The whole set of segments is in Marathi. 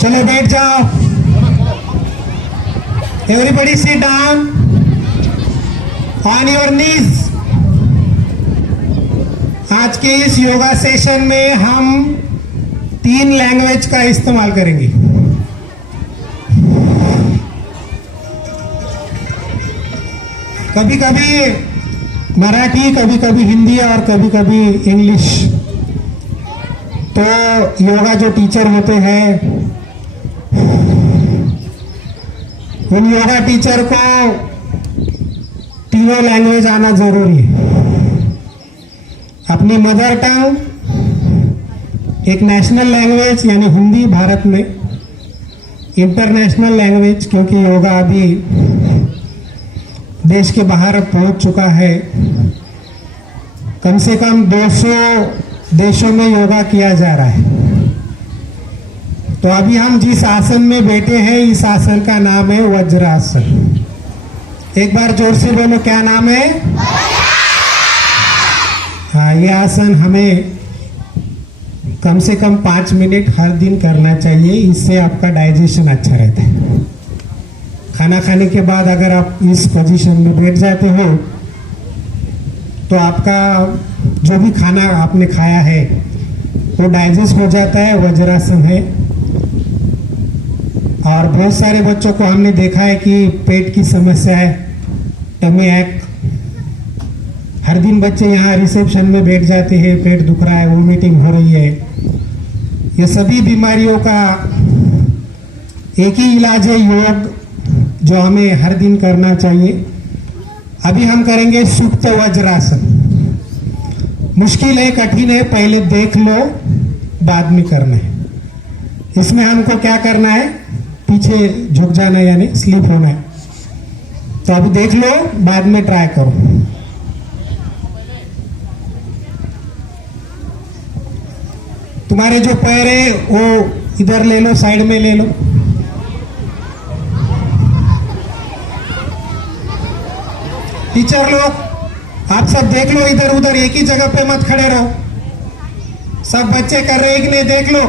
चलो बैठ जाओ। Everybody sit down on your knees. आज के इस योगा सेशन में हम 3 लैंग्वेज का इस्तेमाल करेंगे। कभी कभी मराठी, कभी कभी हिंदी और कभी कभी इंग्लिश। तो योगा जो टीचर होते हैं, उन योगा टीचर को तीनों लैंग्वेज आना जरूरी है। अपनी मदर टंग, एक नेशनल लैंग्वेज यानी हिंदी भारत में, इंटरनेशनल लैंग्वेज क्योंकि योगा अभी देश के बाहर पहुंच चुका है। कम से कम 200 देशों में योगा किया जा रहा है। तो अभी हम जिस आसन में बैठे हैं, इस आसन का नाम है वज्रासन। एक बार जोर से बोलो, क्या नाम है? हाँ, ये आसन हमें कम से कम 5 मिनट हर दिन करना चाहिए। इससे आपका डाइजेशन अच्छा रहता है। खाना खाने के बाद अगर आप इस पोजीशन में बैठ जाते हो तो आपका जो भी खाना आपने खाया है वो डाइजेस्ट हो जाता है। वज्रासन है। और बहुत सारे बच्चों को हमने देखा है कि पेट की समस्या है, टमी एक। हर दिन बच्चे यहाँ रिसेप्शन में बैठ जाते हैं, पेट दुख रहा है, वोमिटिंग हो रही है। ये सभी बीमारियों का एक ही इलाज है, योग, जो हमें हर दिन करना चाहिए। अभी हम करेंगे सुप्त वज्रासन। मुश्किल है, कठिन है, पहले देख लो, बाद में करना है। इसमें हमको क्या करना है? पीछे झुक जाना है, यानी स्लीप होना है। तो अभी देख लो, बाद में ट्राई करो। तुम्हारे जो पैर है वो इधर ले लो, साइड में ले लो। टीचर लोग, आप सब देख लो, इधर उधर एक ही जगह पे मत खड़े रहो। सब बच्चे कर रहे हैं कि नहीं, देख लो।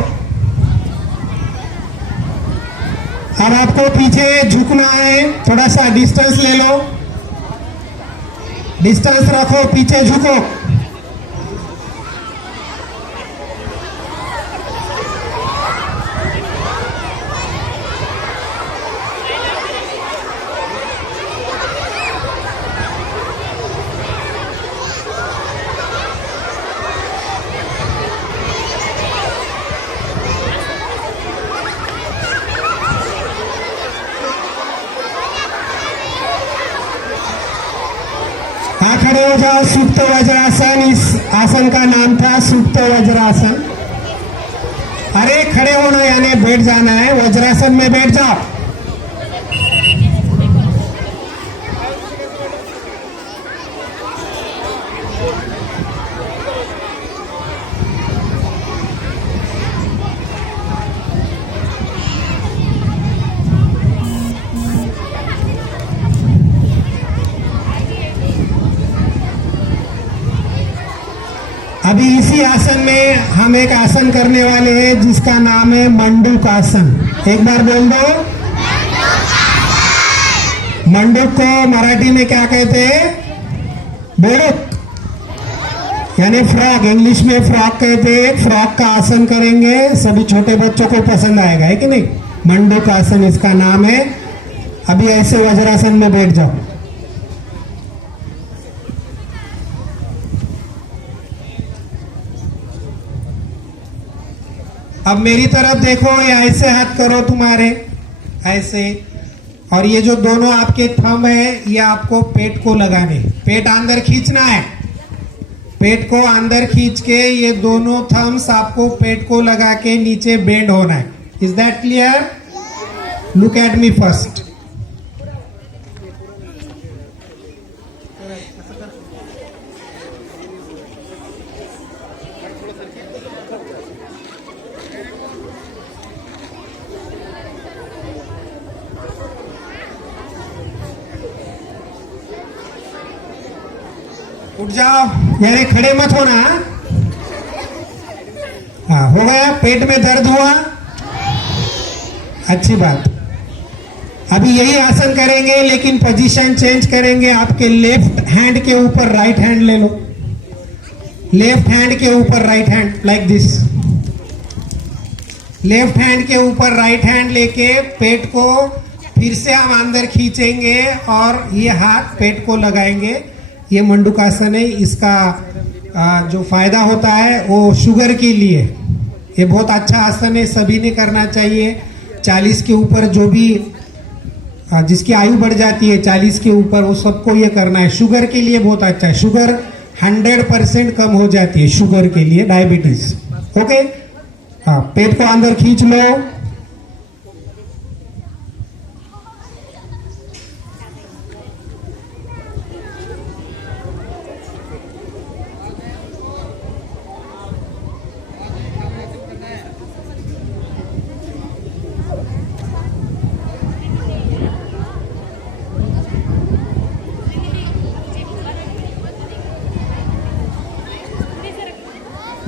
अब आपको पीछे झुकना है, थोड़ा सा डिस्टेंस ले लो, डिस्टेंस रखो, पीछे झुको। हाँ, खड़े हो जाओ। सुप्त वज्रासन, इस आसन का नाम था सुप्त वज्रासन। अरे खड़े होना यानी बैठ जाना है, वज्रासन में बैठ जाओ। अभी इसी आसन में हम एक आसन करने वाले हैं जिसका नाम है मंडूक आसन। एक बार बोल दो। मंडूक को मराठी में क्या कहते हैं? बेड़ुक, यानी फ्रॉक। इंग्लिश में फ्रॉक कहते हैं। फ्रॉक का आसन करेंगे, सभी छोटे बच्चों को पसंद आएगा, है कि नहीं? मंडूक आसन इसका नाम है। अभी ऐसे वज्रासन में बैठ जाओ। अब मेरी तरफ देखो, ये ऐसे हाथ करो तुम्हारे, ऐसे। और ये जो दोनों आपके थंब है, ये आपको पेट को लगाने, पेट अंदर खींचना है। पेट को अंदर खींच के ये दोनों थम्स आपको पेट को लगा के नीचे बेंड होना है। Is that clear? Look at me first. उठ जाओ, यानी खड़े मत होना। हाँ, हो गया? पेट में दर्द हुआ? अच्छी बात। अभी यही आसन करेंगे, लेकिन पोजीशन चेंज करेंगे। आपके लेफ्ट हैंड के ऊपर राइट हैंड ले लो। लेफ्ट हैंड के ऊपर राइट हैंड, लाइक दिस। लेफ्ट हैंड के ऊपर राइट हैंड लेके पेट को फिर से हम अंदर खींचेंगे और ये हाथ पेट को लगाएंगे। ये मंडूकासन है। इसका जो फायदा होता है वो शुगर के लिए ये बहुत अच्छा आसन है, सभी ने करना चाहिए। 40 के ऊपर जो भी जिसकी आयु बढ़ जाती है 40 के ऊपर, वो सबको ये करना है। शुगर के लिए बहुत अच्छा है। शुगर 100% कम हो जाती है शुगर के लिए, डायबिटीज। ओके, हाँ, पेट को अंदर खींच लो।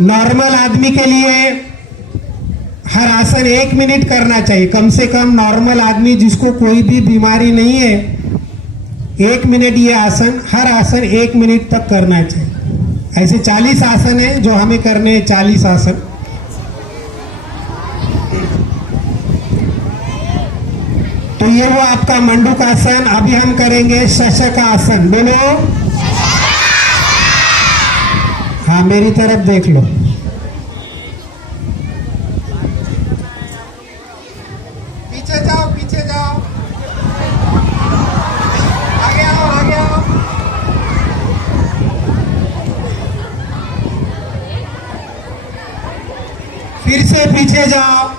नॉर्मल आदमी के लिए हर आसन 1 मिनट करना चाहिए कम से कम। नॉर्मल आदमी जिसको कोई भी बीमारी नहीं है 1 मिनट ये आसन, हर आसन 1 मिनट तक करना चाहिए। ऐसे 40 आसन है जो हमें करने हैं, 40 आसन। तो ये वो आपका मंडूकासन। अभी हम करेंगे शशकासन। बोलो, हाँ, मेरी तरफ देख लो। पीछे जाओ, पीछे जाओ, आगे आओ, आगे आओ। फिर से पीछे जाओ।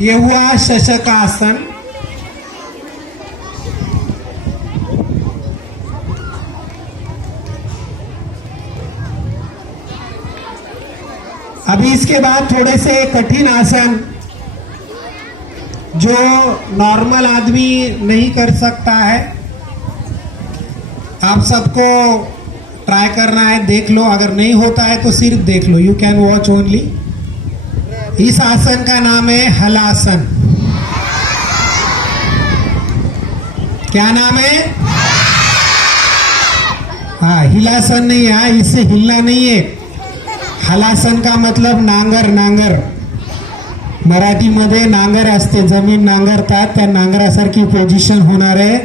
ये हुआ शशकासन। अभी इसके बाद थोड़े से कठिन आसन जो नॉर्मल आदमी नहीं कर सकता है। आप सबको ट्राई करना है, देख लो। अगर नहीं होता है तो सिर्फ देख लो, यू कैन वॉच ओनली। इस आसन का नाम है हलासन। क्या नाम है? हाँ, हिलासन नहीं है, इससे हिलना नहीं है। हलासन का मतलब नांगर, नांगर। मराठीमध्ये नांगर असते, जमीन नांगरतात, त्या नांगरासारखी पोझिशन होणार आहे।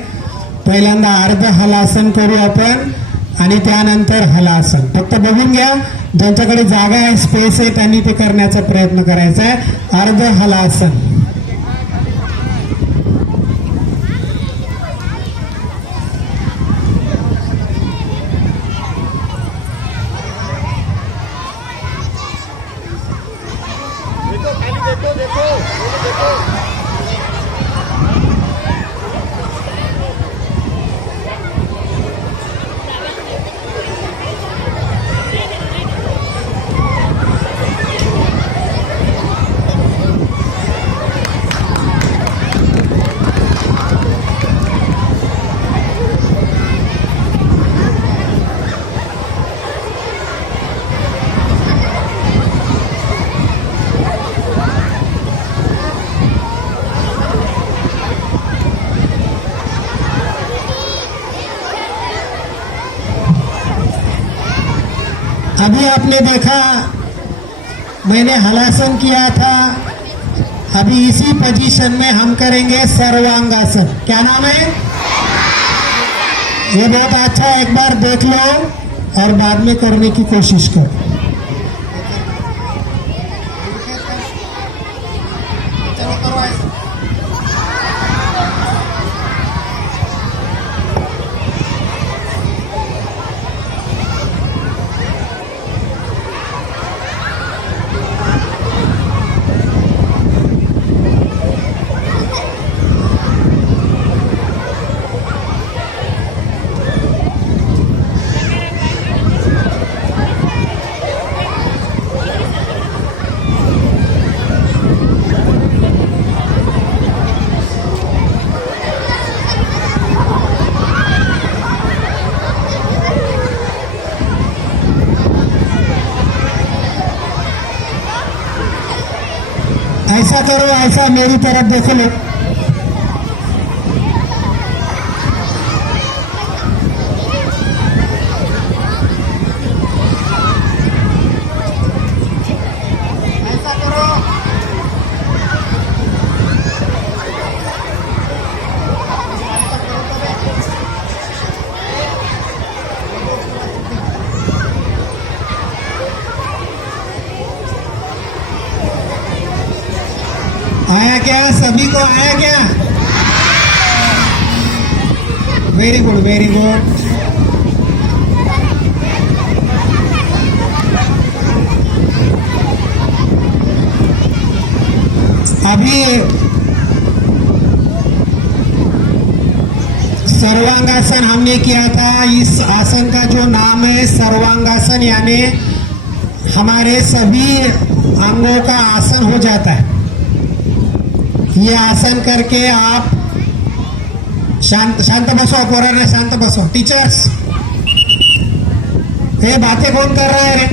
पहिल्यांदा अर्ध हलासन करू आपण आणि त्यानंतर हलासन। फक्त बघून घ्या, ज्यांच्याकडे जागा आहे, स्पेस आहे, त्यांनी ते करण्याचा प्रयत्न करायचा आहे। अर्ध हलासन। अभी आपने देखा मैंने हलासन किया था। अभी इसी पोजीशन में हम करेंगे सर्वांगासन। क्या नाम है? ये बहुत अच्छा है, एक बार देख लो और बाद में करने की कोशिश करो। ऐसा करो, ऐसा मेरी तरफ देखो लो। आया क्या? सभी को आया क्या? Very good, very good. अभी सर्वांगासन हमने किया था. इस आसन का जो नाम है सर्वांगासन, यानी हमारे सभी अंगों का आसन हो जाता है. ये आसन करके आप शांत शांत बसो. पोरांना शांत बसो. टीचर्स, ये बातें कौन कर रहा है रे?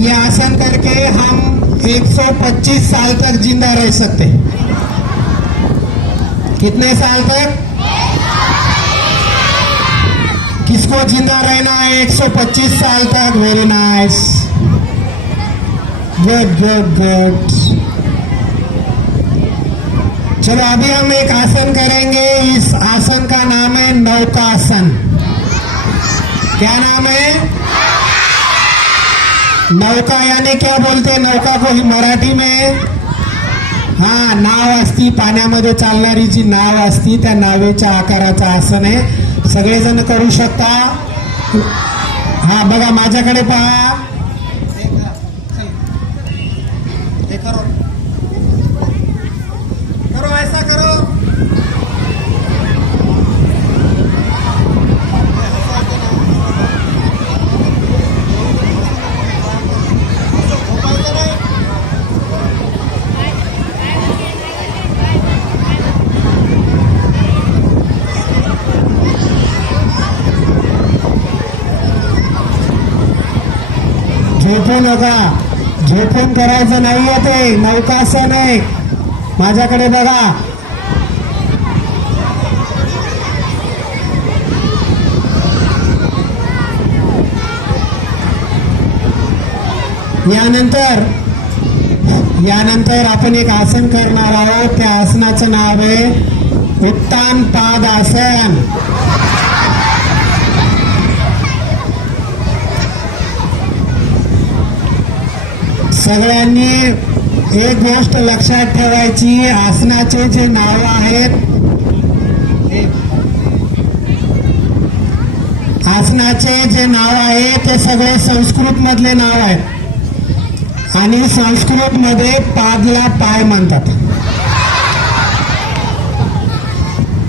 ये आसन करके हम 125 साल तक जिंदा रह सकते हैं. कितने साल तक? किसको जिंदा रहना है 125 साल तक? Very nice, good good good. चलो अभी हम एक आसन करेंगे. इस आसन का नाम है नौकासन. क्या नाम है? नौका यानी क्या बोलते हैं नौका को ही मराठी में? हा, नाव असती, पाण्यामध्ये चालणारी जी नाव असती त्या नावेच्या आकाराचं आसन आहे. सगळेजण करू शकता. हा बघा, माझ्याकडे पहा. करो करो, ऐसा करो. झोपू नका. झोपून करायचं नाहीये ते. नौकासन आहे. माझ्याकडे बघा. यानंतर आपण एक आसन करणार आहोत. त्या आसनाचं नाव आहे उत्तान पाद आसन. सगळ्यांनी एक गोष्ट लक्षात ठेवायची. आसनाचे जे नाव आहेत, आसनाचे जे नाव आहे ते सगळे संस्कृत मधले नाव आहेत. आणि संस्कृत मध्ये पादला पाय म्हणतात.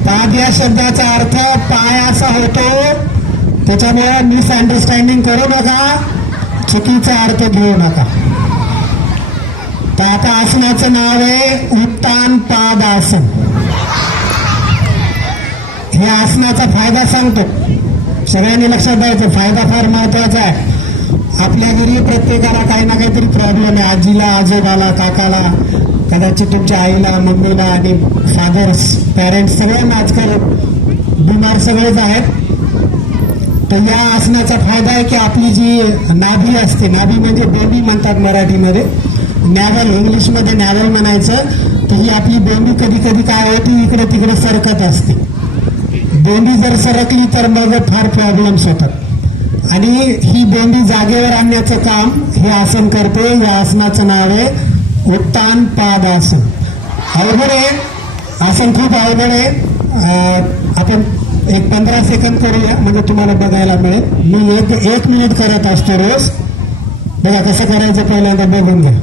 पाद या शब्दाचा अर्थ पाय असा होतो. त्याच्यामुळे मिसअंडरस्टँडिंग करू नका, चुकीचा अर्थ घेऊ नका. तर आता आसनाचं नाव आहे उत्तान पाद आसन. हे आसनाचा फायदा सांगतो. सगळ्यांनी लक्षात द्यायचं. फायदा फार महत्वाचा आहे. आपल्या घरी प्रत्येकाला काही ना काहीतरी प्रॉब्लेम आहे. आजीला, आजोबाला, काकाला, कदाचित तुमच्या आईला, मम्मीला आणि फादर्स, पॅरेंट्स सगळ्यांना आजकाल बिमार सगळेच आहेत. तर या आसनाचा फायदा आहे की आपली जी नाभी असते, नाभी म्हणजे बेंबी म्हणतात मराठीमध्ये, नॅव्हल इंग्लिशमध्ये नॅव्हल म्हणायचं. तर ही आपली बेंबी कधी कधी काय होती, इकडे तिकडे सरकत असते. बेंबी जर सरकली तर मग फार प्रॉब्लेम्स होतात. आणि ही बेंबी जागेवर आणण्याचं काम हे आसन करते. या आसनाचं नाव आहे उत्तान पाद आसन. अवघड आहे आसन, खूप अवघड आहे. आपण एक 15 सेकंद करूया, म्हणजे तुम्हाला बघायला मिळेल. मी एक मिनिट करत असतो रोज. बघा कसं करायचं, पहिल्यांदा बघून घ्या.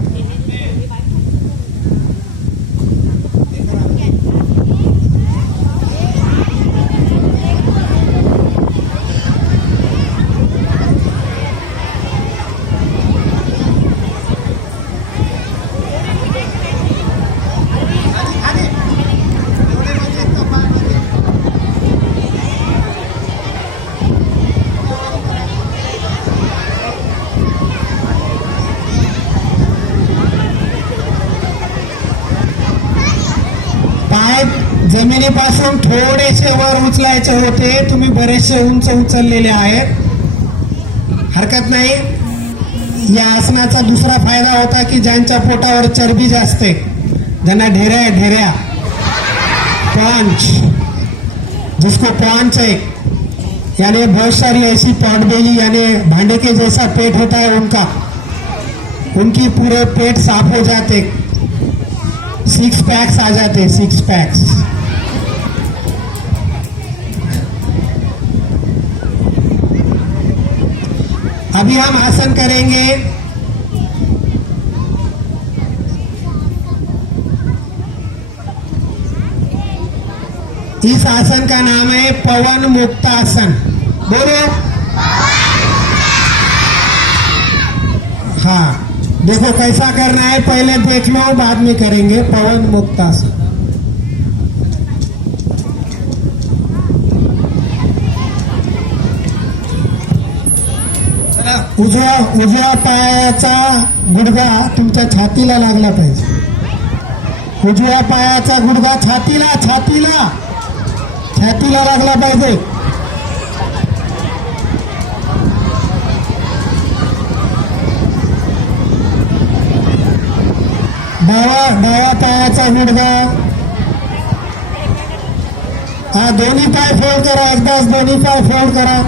जमिनीपासून थोडेसे वर उचलायचे होते. तुम्ही बरेचसे उंच उचललेले आहेत. हरकत नाही. या आसनाचा दुसरा फायदा होता की ज्यांच्या पोटावर चरबी जास्त आहे, ज्यांना ढेऱ्या पांच, जिसको पांच है, यानी बहुत सारी ऐसी पॉट बेली यानी भांडे के जैसा पेट होता है उनका, उनकी पूरे पेट साफ हो जाते, 6 पैक्स आ जाते, 6 पैक्स। अभी हम आसन करेंगे। इस आसन का नाम है पवन मुक्तासन। बोलो। हाँ, देखो कैसा करना है, पहले देख लो, बाद में करेंगे पवन मुक्तासन। उजव्या पायाचा गुडघा तुमच्या छातीला लागला पाहिजे। उजव्या पायाचा गुडघा छातीला छातीला छातीला लागला पाहिजे। डाव्या पायाचा गुडघा, हा दोन्ही पाय फोल्ड करा, एकदाच दोन्ही पाय फोल्ड करा।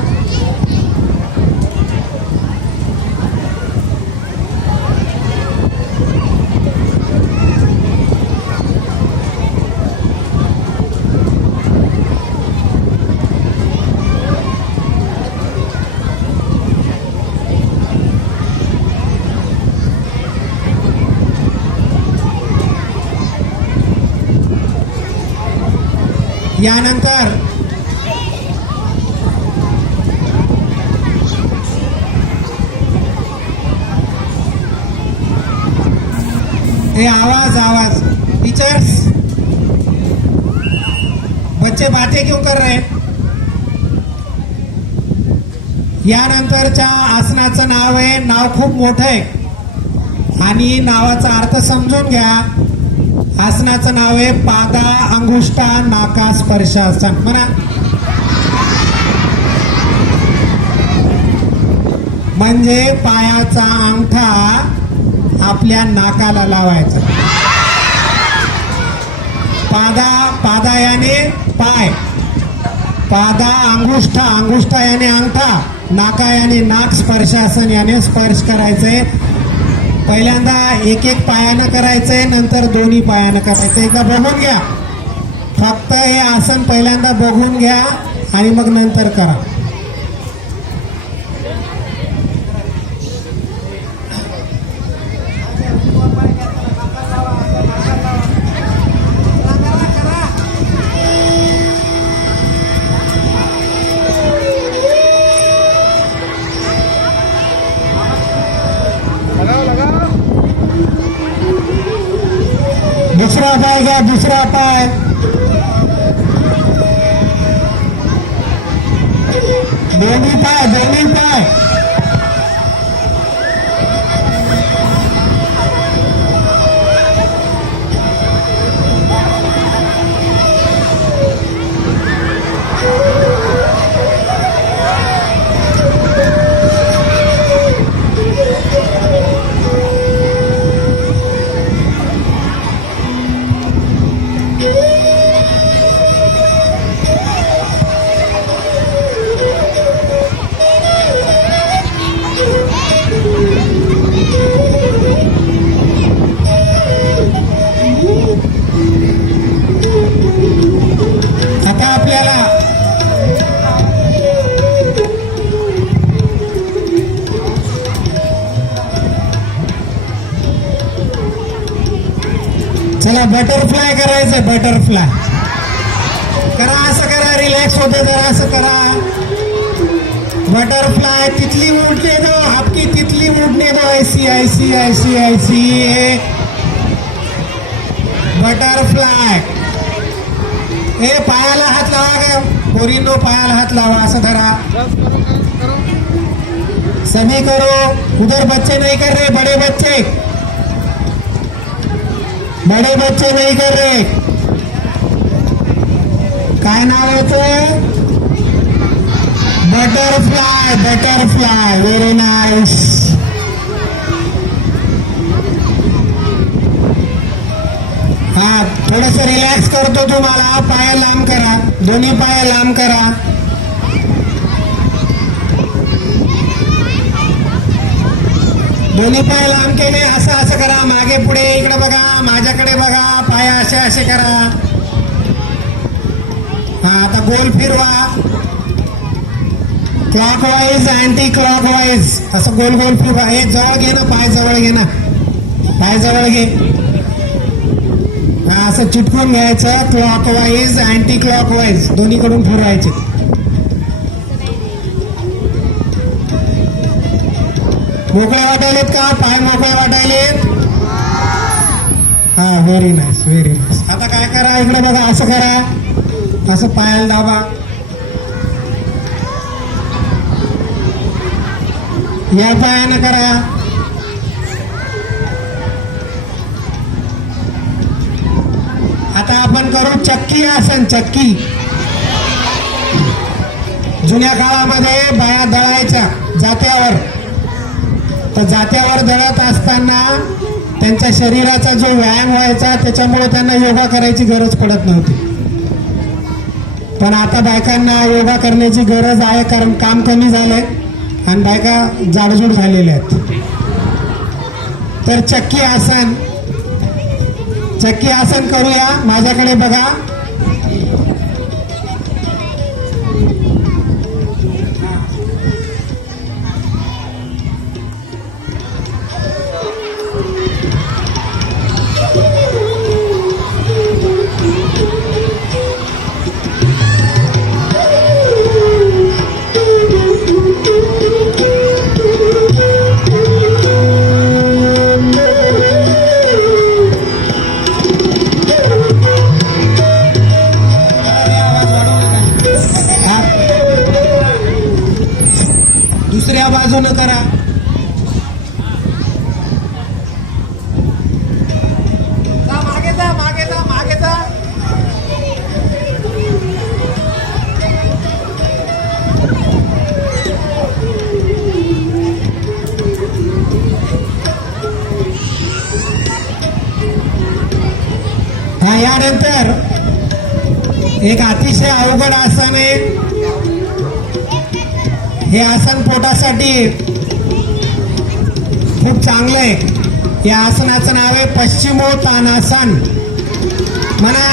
यानंतर आवाज टीचर्स, बच्चे बातें क्यों कर रहे हैं? यानंतरच्या आसनाचं नाव आहे, नाव खूप मोठं आहे आणि नावाचा अर्थ समजून घ्या। आसनाचं नाव आहे पादा अंगुष्ठा नाका स्पर्शासन। म्हणा, म्हणजे पायाचा अंगठा आपल्या नाकाला लावायचा। पादा याने पाय, पादा अंगुष्ठा, अंगुष्ठा याने अंगठा, नाका याने नाक, स्पर्शासन याने स्पर्श करायचंय। पहिल्यांदा एक एक पायानं करायचंय, नंतर दोन्ही पायानं करायचंय। एकदा बघून घ्या, फक्त हे आसन पहिल्यांदा बघून घ्या आणि मग नंतर करा। दूसरा पाय घ्या, दूसरा पाय, दोन्ही पाय, दोन्ही पाय। चला बटरफ्लाय करायचंय, बटरफ्लाय करा, असं करा, रिलॅक्स होते जरा, असं करा। बटरफ्लाय, तितली उड़ने दो, आपकी तितली उड़ने दो, ऐसी ऐसी ऐसी ऐसी। बटरफ्लाय, ए पायाला हात लावा ग, पोरींनो पायाला हात लावा, असं धरा। सभी करो, उधर बच्चे नहीं कर रहे, बड़े बच्चे, बड़े बच्चे नहीं कर रहे। काय नाव आहे तो? Butterfly, butterfly, very nice. हा, थोडस रिलॅक्स करतो तुम्हाला, पाय लांब करा, दोन्ही पाय लांब करा। दोन्ही पाय लांब केले, असं असं करा, मागे पुढे, इकडे बघा, माझ्याकडे बघा, पाय असे असे करा. हा, आता गोल फिरवा, क्लॉकवाईज अँटी क्लॉकवाईज, असं गोल गोल फिरवा. हे जवळ घे ना, पाय जवळ घे ना, पाय जवळ घे. हा, असं चिटकून घ्यायचं, क्लॉकवाईज अँटी क्लॉकवाईज दोन्हीकडून फिरवायचे. मोकळे वाटायलेत का? पाय मोकळे वाटायलेत? हा, व्हेरी नाईस, व्हेरी नाईस. आता काय करा, इकडे बघा, असं करा, असं पायाला दाबा. या पायानं करा. आता आपण करू चक्की आसन. चक्की जुन्या काळामध्ये बाया दळायच्या जात्यावर, तर जात्यावर दळत असताना त्यांच्या शरीराचा जो व्यायाम व्हायचा, त्याच्यामुळे त्यांना योगा करायची गरज पडत नव्हती. पण आता बायकांना योगा करण्याची गरज आहे, कारण काम कमी झालंय आणि बायका जाडजूड झालेल्या आहेत. तर चक्की आसन, चक्की आसन करूया. माझ्याकडे बघा. दुसऱ्या बाजूनं करा. मागे जा, मागे जा, मागे जा. हा, यानंतर एक अतिशय अवघड आसन आहे. हे आसन पोटासाठी खूप चांगलं आहे. या आसनाचं नाव आहे पश्चिमोत्तानासन. म्हणा.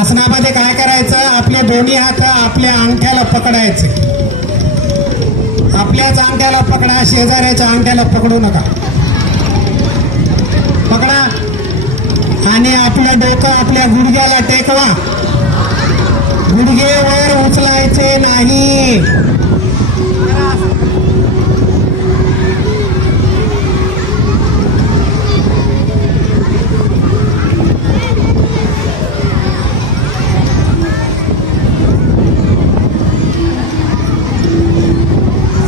आसनामध्ये काय करायचं, आपले दोन्ही हात आपल्या अंगठ्याला पकडायचे. आपल्याच अंगठ्याला पकडा, शेजाऱ्याच्या अंगठ्याला पकडू नका. पकडा आणि आपलं डोकं आपल्या गुडघ्याला टेकवा. गुडघे वर उचलायचे नाही.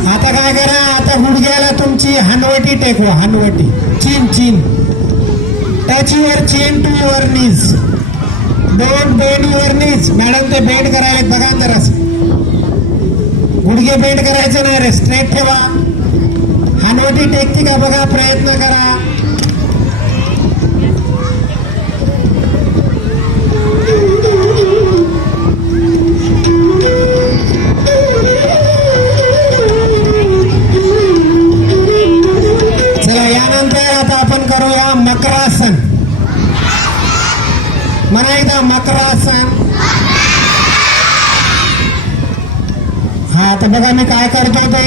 आता काय करा, आता गुडघ्याला तुमची हनवटी टेकवा. हनवटी, chin chin, touch your chin to your knees. Don't bend your knees. Madam ते बेंड करायला बघा जरा. गुडघे बेंड करायचं नाही रे, स्ट्रेट ठेवा. हनवटी टेकती का बघा, प्रयत्न करा. चला, यानंतर आता आपण करूया मकरासन. म्हणा एकदा, मकरासन. हा, आता बघा मी काय करतो ते.